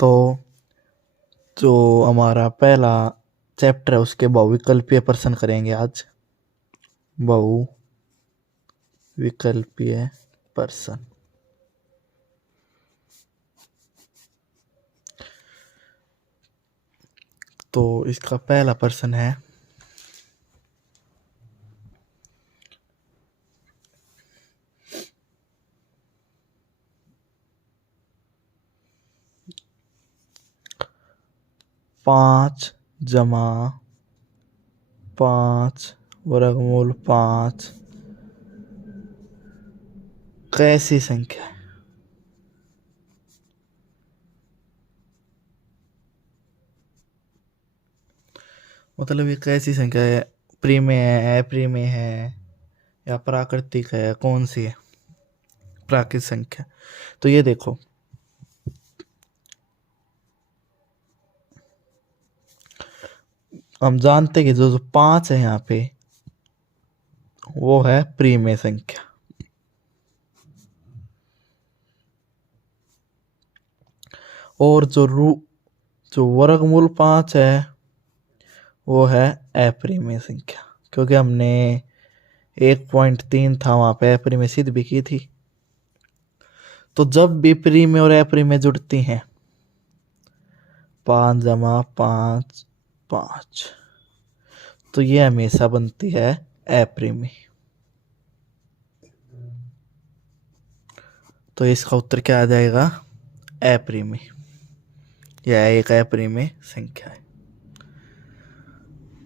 तो जो हमारा पहला चैप्टर है उसके बहुविकल्पीय प्रश्न करेंगे आज। बहुविकल्पीय प्रश्न। तो इसका पहला प्रश्न है, पाँच जमा 5 वर्गमूल 5 कैसी संख्या है? मतलब ये कैसी संख्या है? प्रीमेय है, अप्रीमेय है या प्राकृतिक है, कौन सी है? प्राकृतिक संख्या। तो ये देखो, हम जानते हैं कि जो 5 है यहाँ पे वो है प्रीमेय संख्या। और जो वर्गमूल 5 है वो है अप्रीमेय संख्या, क्योंकि हमने 1.3 था वहां पे अप्रीमेय सिद्ध भी की थी। तो जब भी प्रीमेय और अप्रीमेय जुड़ती हैं, 5 जमा 5 5, तो ये हमेशा बनती है अप्रीमेय। तो इसका उत्तर क्या आ जाएगा? अप्रीमेय। यह एक अप्रीमेय संख्या है।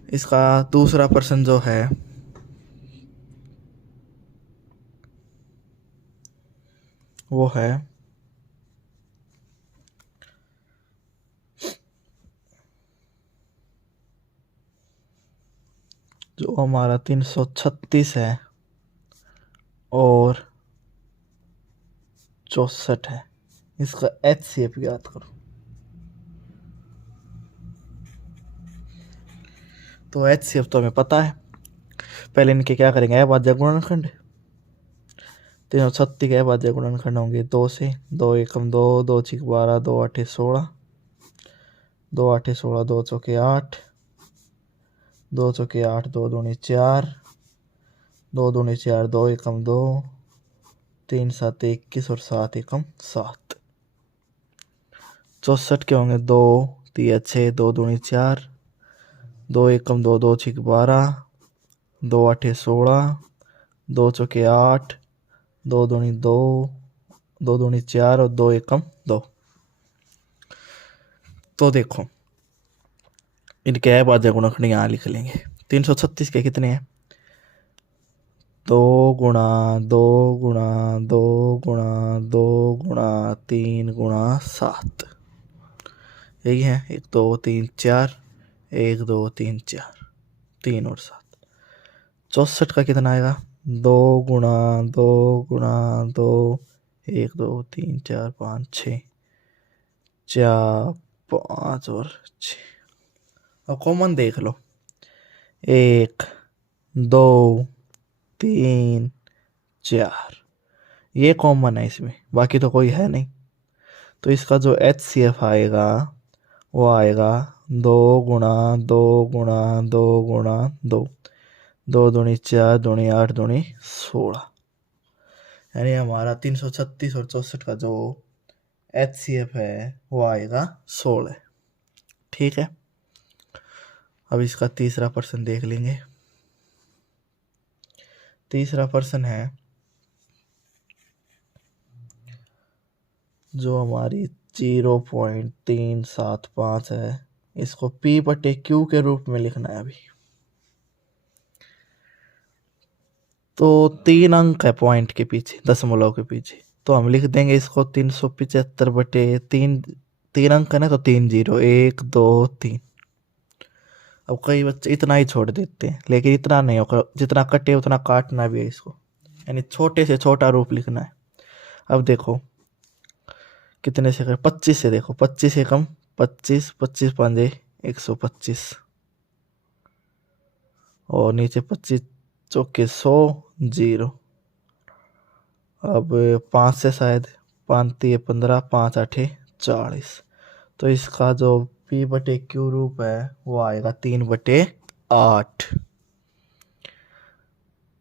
इसका दूसरा प्रश्न जो है वो है, जो हमारा 336 है और 64 है, इसका HCF ज्ञात करो। तो HCF तो हमें पता है। पहले इनके क्या करेंगे? अभाज्य गुणनखंड। 336 के अभाज्य गुणनखंड होंगे 2 से। 2 एकम 2, 2 छिक 12, 2 आठे 16, 2 आठे 16, 2 चौके 8, 2 चौके 8, 2 दूनी 4, 2 दूनी 4, 2 एकम 2, 3 7 21 और 7 एकम 7। 64 के होंगे 2 3 6, 2 दूनी 4, 2 एकम 2, 2 छिक 12, 2 आठे 16, 2 चौके 8, 2 दूनी 2, 2 दूनी 4 और 2 एकम 2। तो देखो, इनके अभाज्य गुणनखंड यहाँ लिख लेंगे। 336 के कितने हैं? 2 गुणा 2 गुणा 2 गुणा 2 गुणा 3 गुणा 7, यही है। 1 2 3 4, 1 2 3 4, 3 और 7। 64 का कितना आएगा? 2 गुणा 2 गुणा 2, 1 2 3 4 5 6, 4 5 और 6। अब कॉमन देख लो, 1 2 3 4, ये कॉमन है इसमें, बाकी तो कोई है नहीं। तो इसका जो HCF आएगा वो आएगा 2 गुणा 2 गुणा 2 गुणा 2, 2 दूनी 4, दूनी 8, दूनी 16। यानी हमारा 336 और 64 का जो HCF है वो आएगा 16। ठीक है। अब इसका तीसरा प्रश्न देख लेंगे। तीसरा प्रश्न है, जो हमारी 0.375 है, इसको P/Q के रूप में लिखना है अभी। तो 3 अंक है पॉइंट के पीछे, दशमलव के पीछे, तो हम लिख देंगे इसको 375/3। 3 अंक है ना, तो 3 0, 1 2 3। अब कई बच्चे इतना ही छोड़ देते हैं, लेकिन इतना नहीं होगा, जितना कटे उतना काटना भी है इसको, यानी छोटे से छोटा रूप लिखना है। अब देखो कितने से कर, 25 से देखो, 25 से कम 25, 25 5 125 और नीचे 25 चौके 100 0। अब 5 से शायद 5 3 15, 5 8 40, तो इसका जो P बटे Q रूप है वो आएगा 3/8।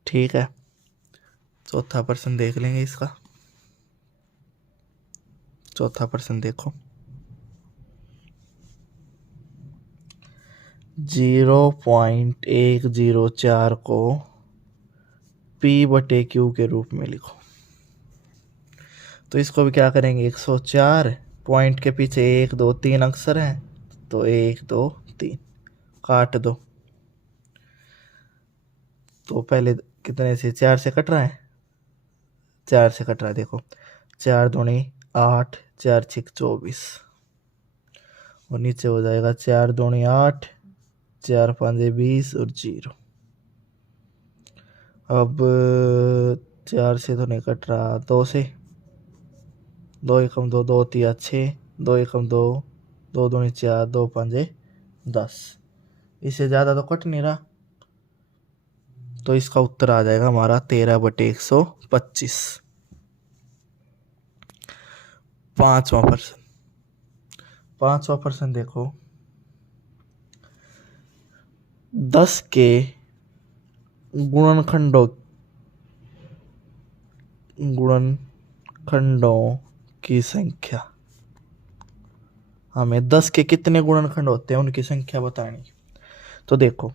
ठीक है, चौथा प्रश्न देख लेंगे इसका। चौथा प्रश्न देखो, 0.104 को P बटे Q के रूप में लिखो। तो इसको भी क्या करेंगे, 104 पॉइंट के पीछे 1 2 3 अक्षर हैं, तो 1 2 3 काट दो। तो पहले कितने से, 4 से कट रहा है, 4 से कट रहा है। देखो 4 दूनी 8, 4 6 24, और नीचे हो जाएगा 4 दूनी 8, 4 5 20 और 0। अब 4 से तो नहीं कट रहा, 2 से, 2 एकम 2, 2 3 6, 2 एकम 2, 2 दूनी 4, 2 5 10। इससे ज़्यादा तो कट नहीं रहा, तो इसका उत्तर आ जाएगा हमारा 13/125। पांचवा प्रश्न देखो, 10 के गुणनखंडों की संख्या। हमें 10 के कितने गुणनखंड होते हैं उनकी संख्या बतानी। तो देखो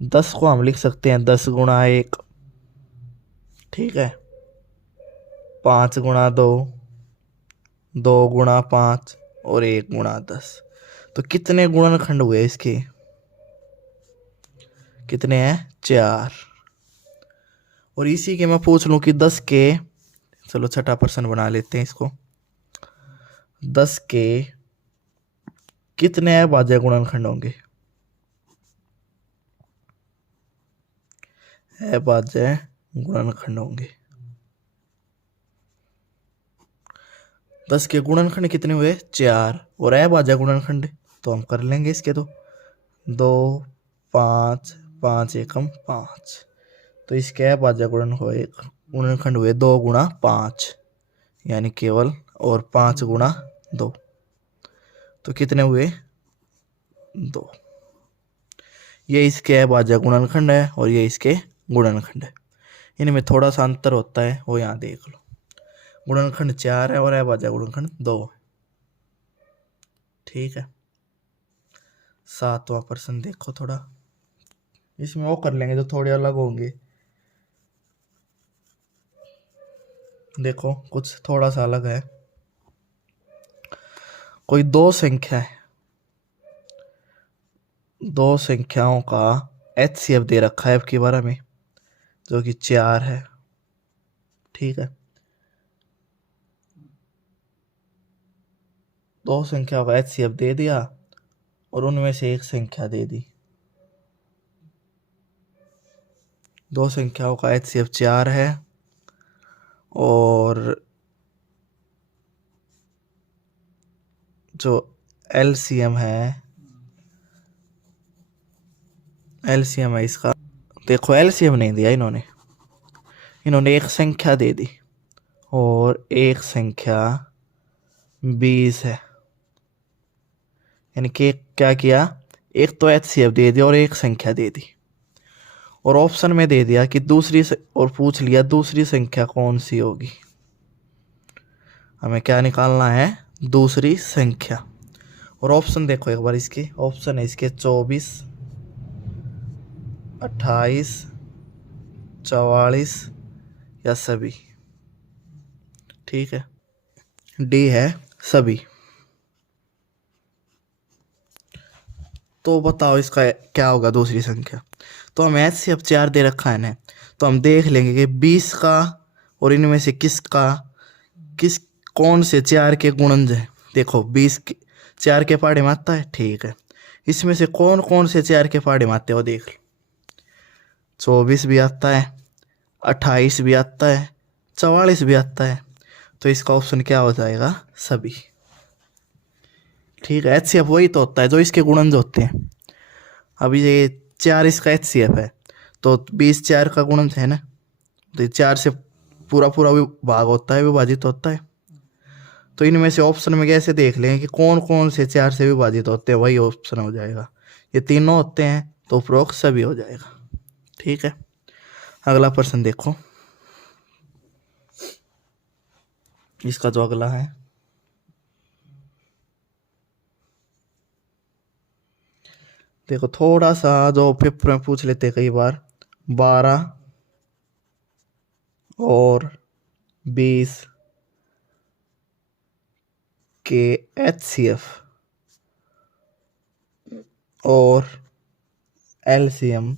10 को हम लिख सकते हैं 10 गुणा 1, ठीक है, 5 गुणा 2, 2 गुणा 5 और 1 गुणा 10। तो कितने गुणनखंड हुए इसके, कितने हैं, 4। और इसी के मैं पूछ लूं कि 10 के, चलो छठा प्रश्न बना लेते हैं इसको, 10 के कितने अभाज्य गुणनखंड होंगे, अभाज्य गुणनखंड होंगे। 10 के गुणनखंड कितने हुए, 4, और अभाज्य गुणनखंड तो हम कर लेंगे इसके, तो 2 5 5 एकम 5। तो इसके अभाज्य गुणनखंड हुए 2 गुणा 5, यानी केवल, और 5 गुणा 2, तो कितने हुए, 2। ये इसके अभाज्य गुणनखंड है और ये इसके गुणनखंड है। इनमें थोड़ा सा अंतर होता है, वो यहाँ देख लो, गुणनखंड 4 है और अभाज्य गुणनखंड 2 है। ठीक है, सातवां प्रश्न देखो, थोड़ा इसमें वो कर लेंगे जो थोड़े अलग होंगे। देखो कुछ थोड़ा सा अलग है, कोई दो संख्या है, दो संख्याओं का HCF दे रखा है आपके बारे में, जो कि 4 है। ठीक है, दो संख्याओं का HCF दे दिया और उनमें से एक संख्या दे दी। दो संख्याओं का HCF 4 है और जो LCM है, LCM है इसका, देखो LCM नहीं दिया इन्होंने, इन्होंने एक संख्या दे दी और एक संख्या 20 है। यानी कि क्या किया, एक तो HCF दे दिया और एक संख्या दे दी, और ऑप्शन में दे दिया कि दूसरी और पूछ लिया दूसरी संख्या कौन सी होगी। हमें क्या निकालना है, दूसरी संख्या। और ऑप्शन देखो एक बार, इसके ऑप्शन है इसके 24 28 44 या सभी। ठीक है, डी है सभी। तो बताओ इसका क्या होगा दूसरी संख्या। तो हमें HCF 4 दे रखा है ना, तो हम देख लेंगे कि 20 का और इनमें से किस कौन से 4 के गुणनज है। देखो 20 4 के पहाड़े में आता है, ठीक है, इसमें से कौन कौन से 4 के पहाड़े में आते हैं वो देख लो। 24 भी आता है, 28 भी आता है, 44 भी आता है, तो इसका ऑप्शन क्या हो जाएगा, सभी। ठीक है, HCF वही तो होता है जो इसके गुणनज होते हैं। अभी ये 4 इसका HCF है, तो 20 4 का गुणनज है ना, तो 4 से पूरा भाग होता है, विभाजित होता है, तो इनमें से ऑप्शन में कैसे देख लेंगे कि कौन कौन से 4 से विभाजित होते हैं, वही ऑप्शन हो जाएगा। ये तीनों होते हैं तो उपरोक्त सभी हो जाएगा। ठीक है, अगला प्रश्न देखो। इसका जो अगला है, देखो थोड़ा सा जो पेपर में पूछ लेते हैं कई बार, 12 और 20 के HCF और LCM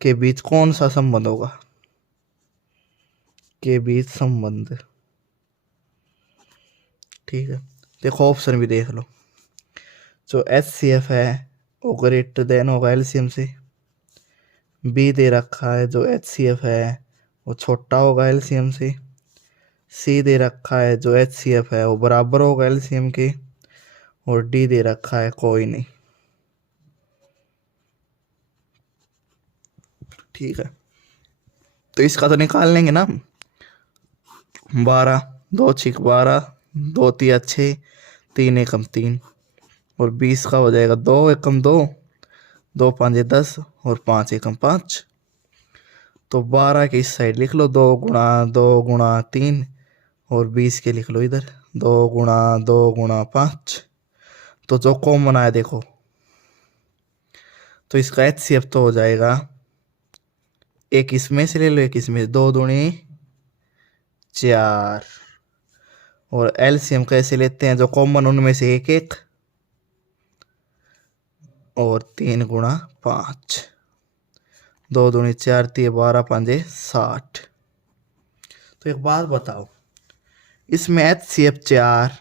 के बीच कौन सा संबंध होगा, के बीच संबंध। ठीक है, देखो ऑप्शन भी देख लो। जो HCF है वो ग्रेटर देन होगा LCM से। बी दे रखा है जो HCF है वो छोटा होगा LCM से। सी दे रखा है जो HCF है वो बराबर होगा LCM के। और डी दे रखा है कोई नहीं। ठीक है, तो इसका तो निकाल लेंगे ना। 12, 2 छिक 12, 2 तिया 6, 3 एकम 3 और 20 का हो जाएगा 2 एकम 2, 2 5 10 और 5 एकम 5। तो 12 के इस साइड लिख लो 2 गुणा और 20 के लिख लो इधर 2 गुणा 5। तो जो कॉमन आया देखो, तो इसका HCF तो हो जाएगा, एक इसमें से ले लो एक इसमें से, 2 दूनी 4। और LCM कैसे लेते हैं, जो कॉमन उनमें से एक एक और 3 गुणा 5, 2 दूनी 4 3 12 5 60। तो एक बात बताओ, इसमें HCF 4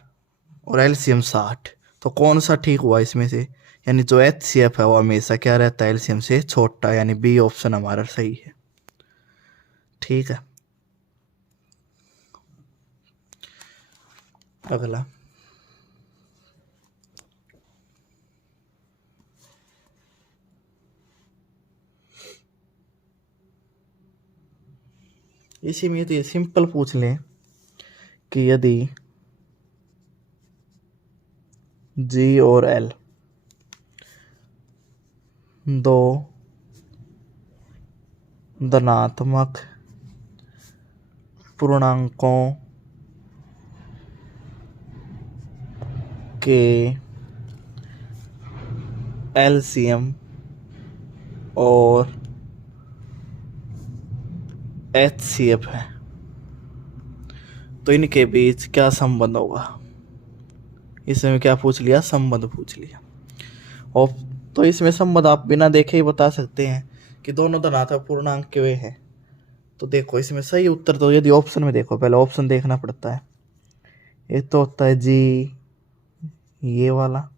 और LCM 60, तो कौन सा ठीक हुआ इसमें से। यानी जो HCF है वो हमेशा क्या रहता है, LCM से छोटा, यानी बी ऑप्शन हमारा सही है। ठीक है, अगला। इसी में तो ये सिंपल पूछ लें कि यदि G और L दो धनात्मक पूर्णांकों के LCM और HCF है तो इनके बीच क्या संबंध होगा। इसमें क्या पूछ लिया, संबंध पूछ लिया। और तो इसमें संबंध आप बिना देखे ही बता सकते हैं कि दोनों धनात्मक पूर्णांक के वे हैं। तो देखो इसमें सही उत्तर, तो यदि ऑप्शन में देखो, पहले ऑप्शन देखना पड़ता है। एक तो होता है जी ये वाला,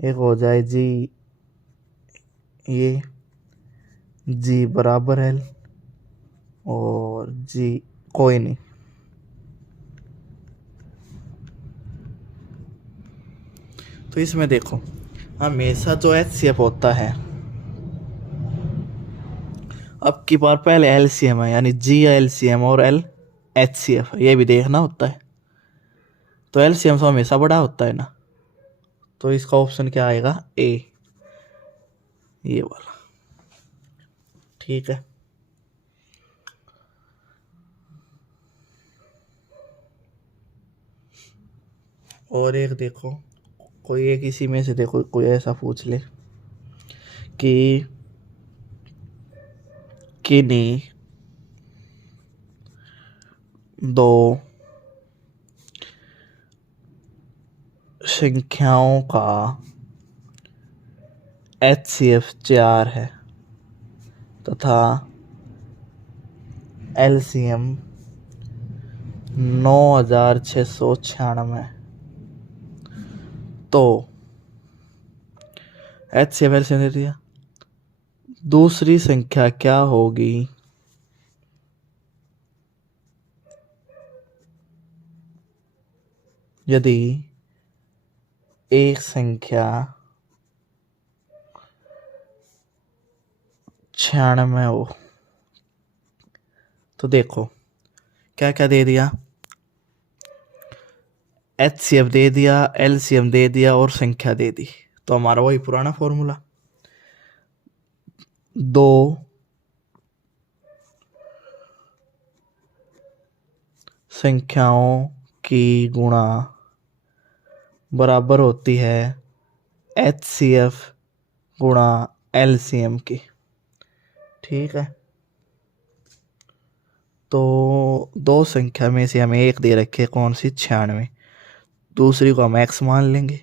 एक हो जाए जी ये, जी बराबर है और जी कोई नहीं। तो इसमें देखो हमेशा जो HCF होता है, अब की बार पहले LCM है, यानी G LCM और L HCF है, ये भी देखना होता है। तो LCM तो हमेशा बड़ा होता है ना, तो इसका ऑप्शन क्या आएगा, ए, ये वाला। ठीक है, और एक देखो, कोई एक इसी में से देखो, कोई ऐसा पूछ ले कि किन्हीं दो संख्याओं का HCF 4 है तथा LCM 9696, तो HCF LCM दे दिया, दूसरी संख्या क्या होगी यदि एक संख्या 96 हो। तो देखो क्या क्या दे दिया, HCF दे दिया, LCM दे दिया और संख्या दे दी। तो हमारा वही पुराना फॉर्मूला, दो संख्याओं की गुणा बराबर होती है HCF गुणा LCM की। ठीक है, तो दो संख्या में से हमें एक दे रखे, कौन सी, 96, दूसरी को हम x मान लेंगे।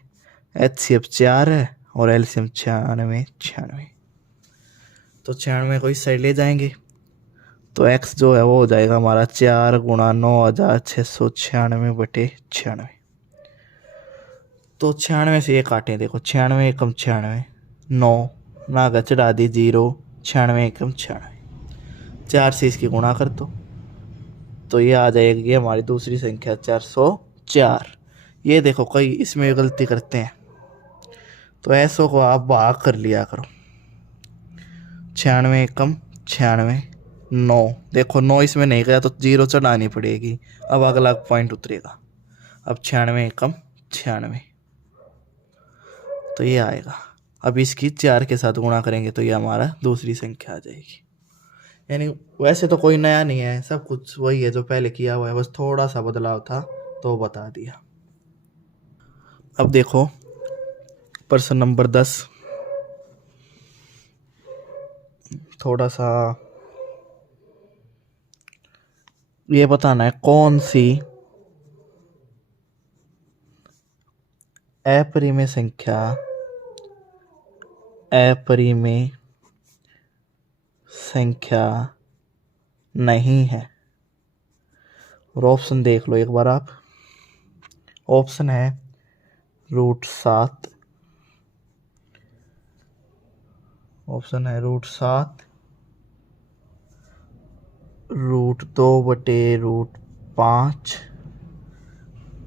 HCF 4 है और LCM 96। तो 96 को इस साइड ले जाएंगे तो x जो है वो हो जाएगा हमारा 4 गुणा 9696 बटे 96। तो 96 से ये काटें, देखो 96 एकम 96, 9 ना का चढ़ा दी 0, 96 एकम 96, 4 से इसकी गुणा कर दो तो ये आ जाएगी हमारी दूसरी संख्या 404। ये देखो कई इसमें गलती करते हैं, तो ऐसों को आप भाग कर लिया करो। 96 एकम 96, 9, देखो 9 इसमें नहीं गया तो 0 चढ़ानी पड़ेगी, अब अगला पॉइंट उतरेगा। अब 96 एकम 96, तो ये आएगा। अब इसकी 4 के साथ गुणा करेंगे तो ये हमारा दूसरी संख्या आ जाएगी। यानी वैसे तो कोई नया नहीं है, सब कुछ वही है जो पहले किया हुआ है, बस थोड़ा सा बदलाव था तो बता दिया। अब देखो प्रश्न नंबर 10, थोड़ा सा ये बताना है कौन सी अपरिमेय संख्या नहीं है। और ऑप्शन देख लो एक बार आप। ऑप्शन है √7, ऑप्शन है √7, √2 बटे √5,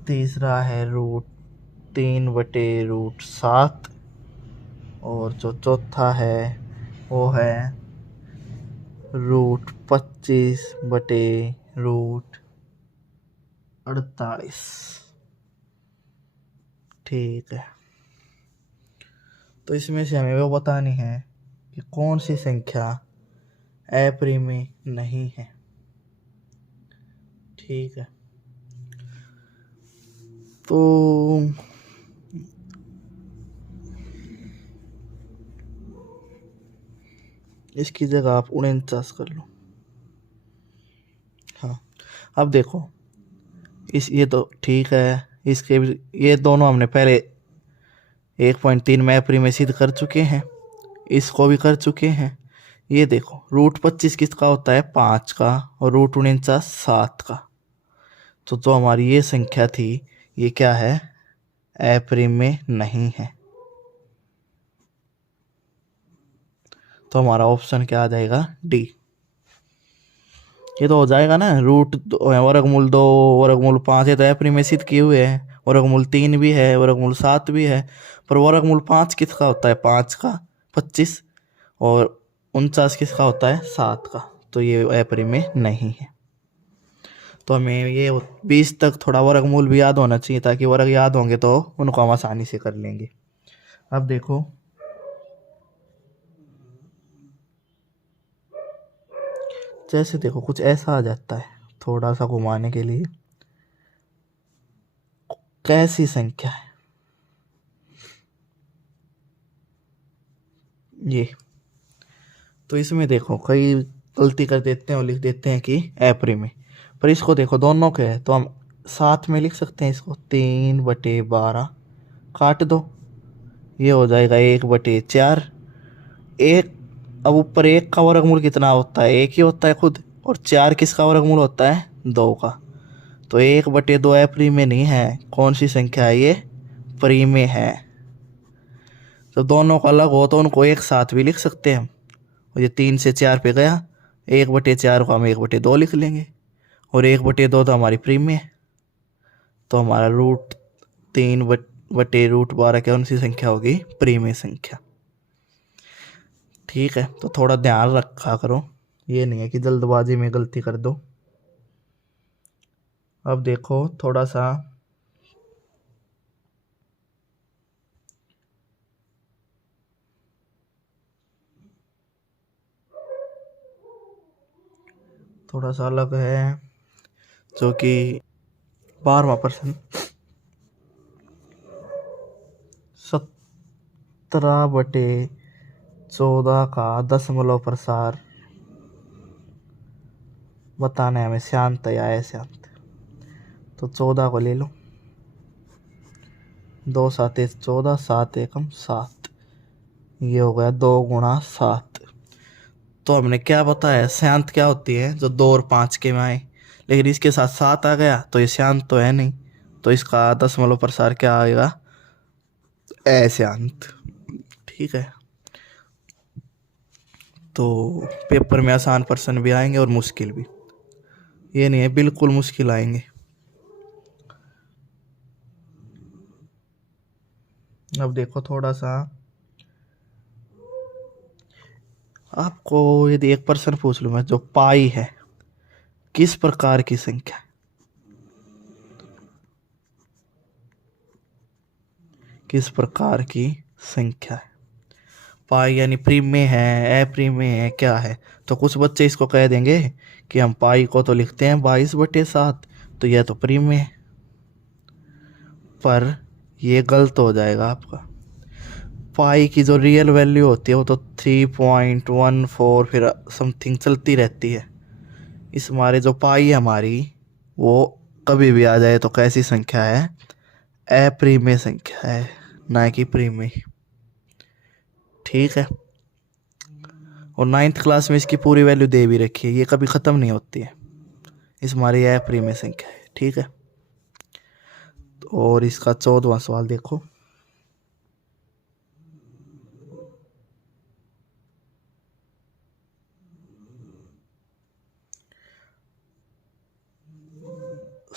तीसरा है √3 बटे √7 और जो चौथा है वो है √25 बटे √48। ठीक है, तो इसमें से हमें वो बतानी है कि कौन सी संख्या अपरिमेय नहीं है। ठीक है, तो इसकी जगह आप 49 कर लो। हाँ, अब देखो ये तो ठीक है, इसके ये दोनों हमने पहले 1.3 में अपरिमेय सिद्ध कर चुके हैं, इसको भी कर चुके हैं। ये देखो √25 किसका होता है, 5 का, और √49 7 का। तो जो हमारी ये संख्या थी ये क्या है, अपरिमेय नहीं है। तो हमारा ऑप्शन क्या आ जाएगा, डी। ये तो हो जाएगा ना, वर्गमूल 2 वर्गमूल 5 ये तो अपरिमेय सिद्ध किए हुए हैं, वर्गमूल 3 भी है, वर्गमूल 7 भी है, पर वर्गमूल 5 किसका होता है, 5 का 25, और 49 किसका होता है, 7 का। तो ये अपरिमेय नहीं है। तो हमें ये 20 तक थोड़ा वर्गमूल भी याद होना चाहिए, ताकि वर्ग याद होंगे तो उनको हम आसानी से कर लेंगे। अब देखो जैसे देखो कुछ ऐसा आ जाता है, थोड़ा सा घुमाने के लिए, कैसी संख्या है ये। तो इसमें देखो कई गलती कर देते हैं और लिख देते हैं कि अपरिमेय, पर इसको देखो दोनों के है तो हम साथ में लिख सकते हैं इसको। 3/12 काट दो, ये हो जाएगा 1/4। एक, अब ऊपर 1 का वर्गमूल कितना होता है, 1 ही होता है खुद, और 4 किसका वर्गमूल होता है, 2 का। तो 1/2 अपरिमेय नहीं है, कौन सी संख्या है ये, परिमेय है। तो दोनों का अलग हो तो उनको एक साथ भी लिख सकते हैं हम। और ये 3 से 4 पे गया, 1/4 को हम 1/2 लिख लेंगे, और 1/2 तो हमारी परिमेय है। तो हमारा √3/√12 कौन सी संख्या होगी, परिमेय संख्या। ठीक है, तो थोड़ा ध्यान रखा करो, ये नहीं है कि जल्दबाजी में गलती कर दो। अब देखो थोड़ा सा थोड़ा सा अलग है, जो कि 12वां प्रश्न। 17/14 का दशमलव प्रसार बताना है हमें, शांत या अशांत। तो 14 को ले लो, 2 7 14, 7 एकम 7, ये हो गया 2 गुणा 7। तो हमने क्या बताया, शांत क्या होती है, जो 2 और 5 के में आए, लेकिन इसके साथ 7 आ गया तो ये शांत तो है नहीं, तो इसका दशमलव प्रसार क्या आएगा, अशांत। ठीक है, तो पेपर में आसान प्रश्न भी आएंगे और मुश्किल भी, ये नहीं है बिल्कुल मुश्किल आएंगे। अब देखो थोड़ा सा, आपको यदि एक प्रश्न पूछ लूँ मैं, जो पाई है किस प्रकार की संख्या है? किस प्रकार की संख्या है? पाई यानी प्रीमेय है, अप्रीमेय है, क्या है? तो कुछ बच्चे इसको कह देंगे कि हम पाई को तो लिखते हैं 22/7, तो यह तो प्रीमेय है, पर ये गलत हो जाएगा आपका। पाई की जो रियल वैल्यू होती है वो तो 3.14 फिर समथिंग चलती रहती है। इस हमारे जो पाई है हमारी, वो कभी भी आ जाए तो कैसी संख्या है, अप्रीमेय संख्या है, ना कि प्रीमेय। ठीक है, और 9th क्लास में इसकी पूरी वैल्यू दे भी रखी है, ये कभी ख़त्म नहीं होती है, इस हमारी अप्रीमेय संख्या है। ठीक है, और इसका 14वां सवाल देखो।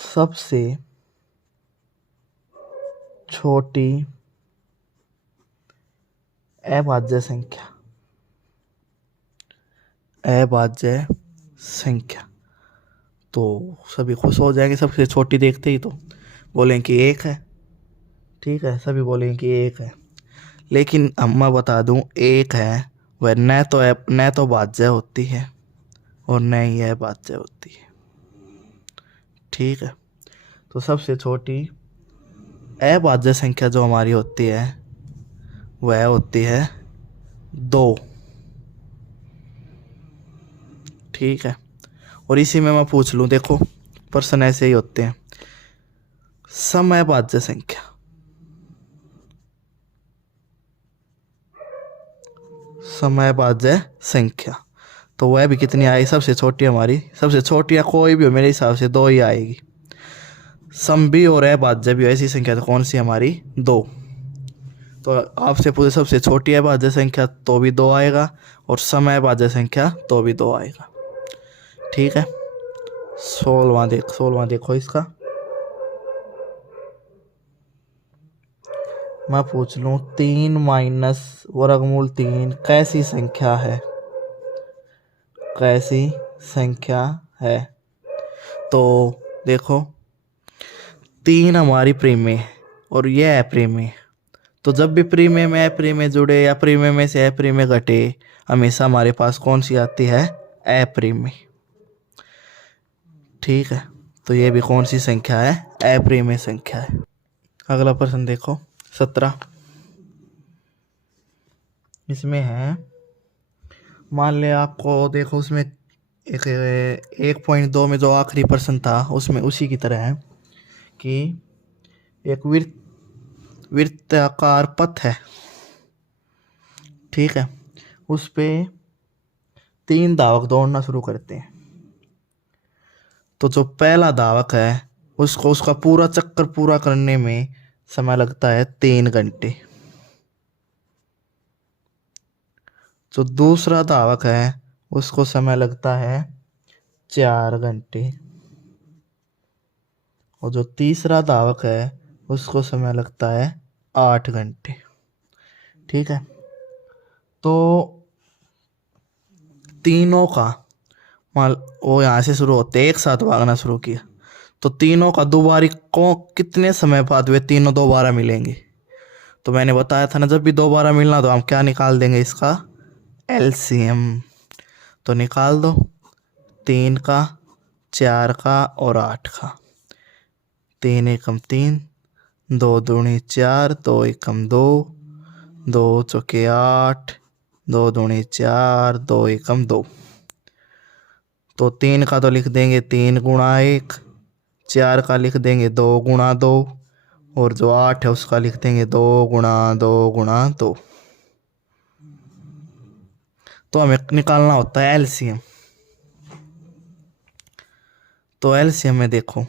सबसे छोटी अभाज्य संख्या, अभाज्य संख्या, तो सभी खुश हो जाएंगे, सबसे छोटी देखते ही तो बोलेंगे कि 1 है। ठीक है, सभी बोलेंगे कि 1 है, लेकिन मैं बता दूं 1 है वह न तो भाज्य होती है और न ही अभाज्य होती है। ठीक है, तो सबसे छोटी अभाज्य संख्या जो हमारी होती है वह होती है 2। ठीक है, और इसी में मैं पूछ लूँ, देखो प्रश्न ऐसे ही होते हैं, समअभाज्य संख्या, समअभाज्य संख्या, तो वह भी कितनी आई, सबसे छोटी हमारी, सबसे छोटी या कोई भी हो मेरे हिसाब से 2 ही आएगी। सम भी और अभाज्य भी ऐसी संख्या तो कौन सी हमारी, 2। तो आपसे पूछे सबसे छोटी अभाज्य संख्या तो भी 2 आएगा, और समअभाज्य संख्या तो भी 2 आएगा। ठीक है, 16वां देखो इसका, मैं पूछ लूँ 3 माइनस वर्गमूल 3 कैसी संख्या है, कैसी संख्या है? तो देखो 3 हमारी प्रीमेय है और यह अप्रीमेय है, तो जब भी प्रीमेय में अप्रीमेय जुड़े या प्रीमेय में से अप्रीमेय घटे, हमेशा हमारे पास कौन सी आती है, अप्रीमेय। ठीक है, तो ये भी कौन सी संख्या है, अप्रीमेय संख्या है। अगला प्रश्न देखो 17, इसमें है, मान ले आपको, देखो उसमें 1.2 में जो आखिरी प्रश्न था उसमें उसी की तरह है कि एक वृत्ताकार पथ है। ठीक है, उस पे 3 धावक दौड़ना शुरू करते हैं, तो जो पहला धावक है उसको उसका पूरा चक्कर पूरा करने में समय लगता है 3 घंटे। जो दूसरा धावक है उसको समय लगता है 4 घंटे, और जो तीसरा धावक है उसको समय लगता है 8 घंटे। ठीक है, तो तीनों का मान, वो यहाँ से शुरू होते एक साथ भागना शुरू किया, तो तीनों का दोबारी को कितने समय बाद वे तीनों दोबारा मिलेंगे? तो मैंने बताया था ना, जब भी दोबारा मिलना तो हम क्या निकाल देंगे, इसका एलसीएम। तो निकाल दो, 3 का, 4 का और 8 का। 3 एकम 3, 2 दूनी 4, 2 एकम 2, 2 चौके 8, 2 दूनी 4, 2 एकम 2। तो 3 का तो लिख देंगे 3 गुणा 1, 4 का लिख देंगे 2 गुणा 2, और जो 8 है उसका लिख देंगे 2 गुणा 2 गुणा 2। तो हमें निकालना होता है एलसीएम। तो एलसीएम में देखो,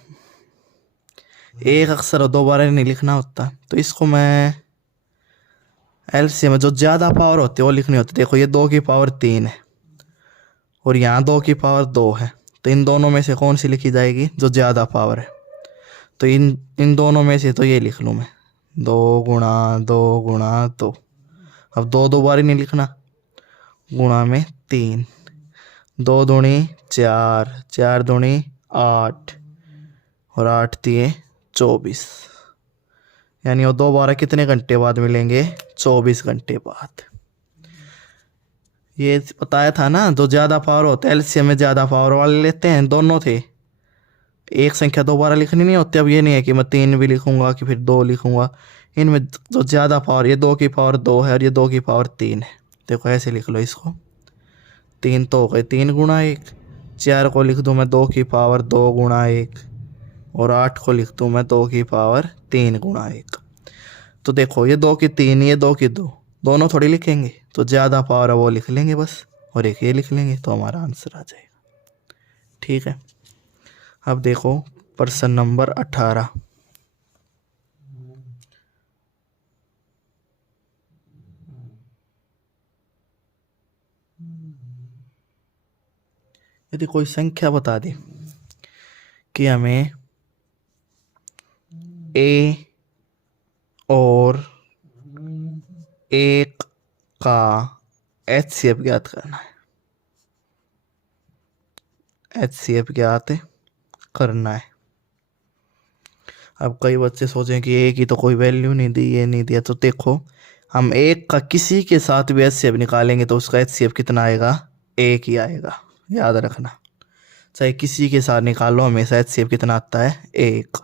एक अक्षर दोबारा नहीं लिखना होता, तो इसको मैं एलसीएम में जो ज़्यादा पावर होती है वो लिखनी होती है। देखो ये 2 की पावर 3 है और यहाँ 2 की पावर 2 है, तो इन दोनों में से कौन सी लिखी जाएगी? जो ज़्यादा पावर है। तो इन दोनों में से तो ये लिख लूँ मैं, 2 गुणा 2 गुणा 2। अब 2 दोबारा नहीं लिखना, गुणा में 3, 2 दूनी 4, 4 दूनी 8 और 8 दिए 24। यानी वो दोबारा कितने घंटे बाद मिलेंगे? 24 घंटे बाद। ये बताया था ना, जो ज़्यादा पावर होता है एलसीएम में ज़्यादा पावर वाले लेते हैं। दोनों थे, एक संख्या दोबारा लिखनी नहीं होती। अब ये नहीं है कि मैं 3 भी लिखूंगा कि फिर 2 लिखूंगा। इनमें जो ज़्यादा पावर, ये 2 की पावर 2 है और ये 2 की पावर 3 है। देखो ऐसे लिख लो इसको, 3 तो हो गए 3 गुणा 1, 4 को लिख दूँ मैं 2 की पावर 2 गुणा 1, और 8 को लिख दूँ मैं 2 की पावर 3 गुणा 1। तो देखो ये 2 की 3, ये 2 की 2, दोनों थोड़ी लिखेंगे। तो ज़्यादा पावर है वो लिख लेंगे बस, और एक ये लिख लेंगे, तो हमारा आंसर आ जाएगा। ठीक है, अब देखो प्रश्न नंबर 18। यदि कोई संख्या बता दे कि हमें ए और 1 का एचसीएफ ज्ञात करना है, एचसीएफ ज्ञात करना है। अब कई बच्चे सोचें कि ए की तो कोई वैल्यू नहीं दी, ये नहीं दिया। तो देखो, हम 1 का किसी के साथ भी एचसीएफ निकालेंगे तो उसका एचसीएफ कितना आएगा? 1 ही आएगा, याद रखना। चाहे किसी के साथ निकालो, हमेशा एचसीएफ कितना आता है? 1।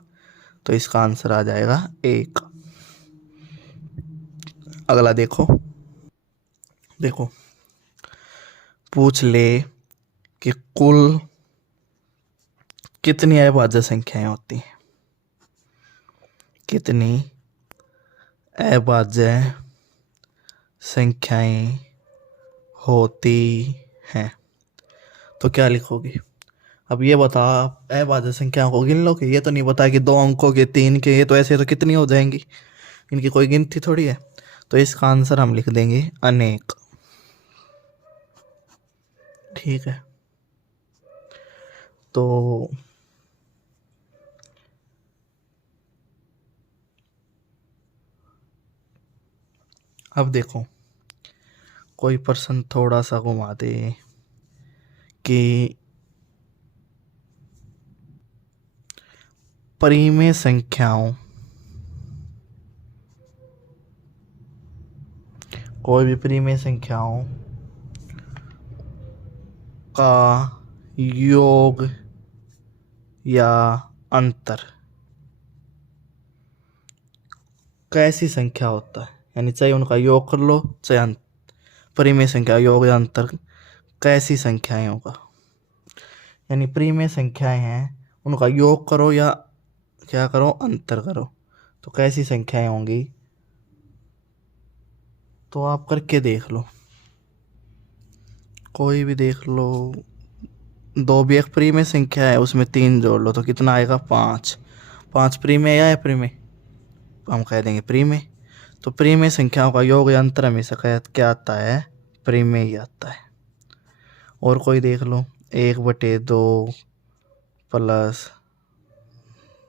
तो इसका आंसर आ जाएगा 1। अगला देखो, देखो पूछ ले कि कुल कितनी अभाज्य संख्याएं होती हैं? कितनी अभाज्य संख्याएं होती हैं? तो क्या लिखोगे? अब ये बता, अभाज्य संख्याओं को गिन लो कि ये तो नहीं बता कि 2 अंकों के 3 के, ये तो ऐसे तो कितनी हो जाएंगी, इनकी कोई गिनती थोड़ी है। तो इसका आंसर हम लिख देंगे अनेक। ठीक है, तो अब देखो, कोई प्रश्न थोड़ा सा घुमा दे कि परिमेय संख्याओं, कोई भी परिमेय संख्याओं का योग या अंतर कैसी संख्या होता है? यानी चाहे उनका योग कर लो, चाहे परिमेय संख्या योग या अंतर कैसी संख्याएं होगा। यानी परिमेय संख्याएं हैं, उनका योग करो या क्या करो, अंतर करो, तो कैसी संख्याएं होंगी? तो आप करके देख लो, कोई भी देख लो। 2 भी एक परिमेय संख्या है, उसमें 3 जोड़ लो तो कितना आएगा? 5। 5 परिमेय या अप्रिमेय? हम कह देंगे परिमेय। तो परिमेय संख्याओं का योग या अंतर हमेशा क्या आता है? परिमेय ही आता है। और कोई देख लो, 1/2 प्लस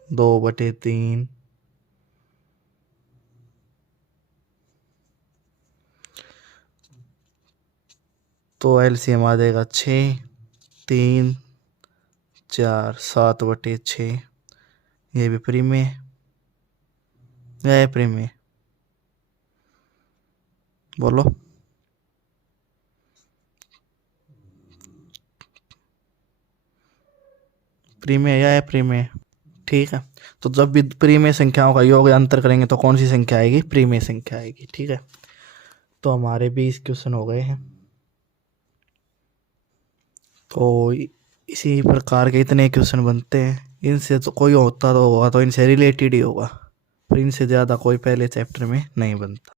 2/3, तो एलसीएम आ जाएगा 6, 3, 4, 7/6। ये भी परिमेय या अप्रिमेय? बोलो। प्रीमेय या अप्रीमेय। ठीक है, तो जब भी प्रीमेय संख्याओं का योग या अंतर करेंगे तो कौन सी संख्या आएगी, प्रीमेय संख्या आएगी। ठीक है, तो हमारे 20 क्वेश्चन हो गए हैं। तो इसी प्रकार के इतने क्वेश्चन बनते हैं, इनसे तो कोई होता तो होगा तो इनसे रिलेटेड ही होगा, पर इनसे ज़्यादा कोई पहले चैप्टर में नहीं बनता।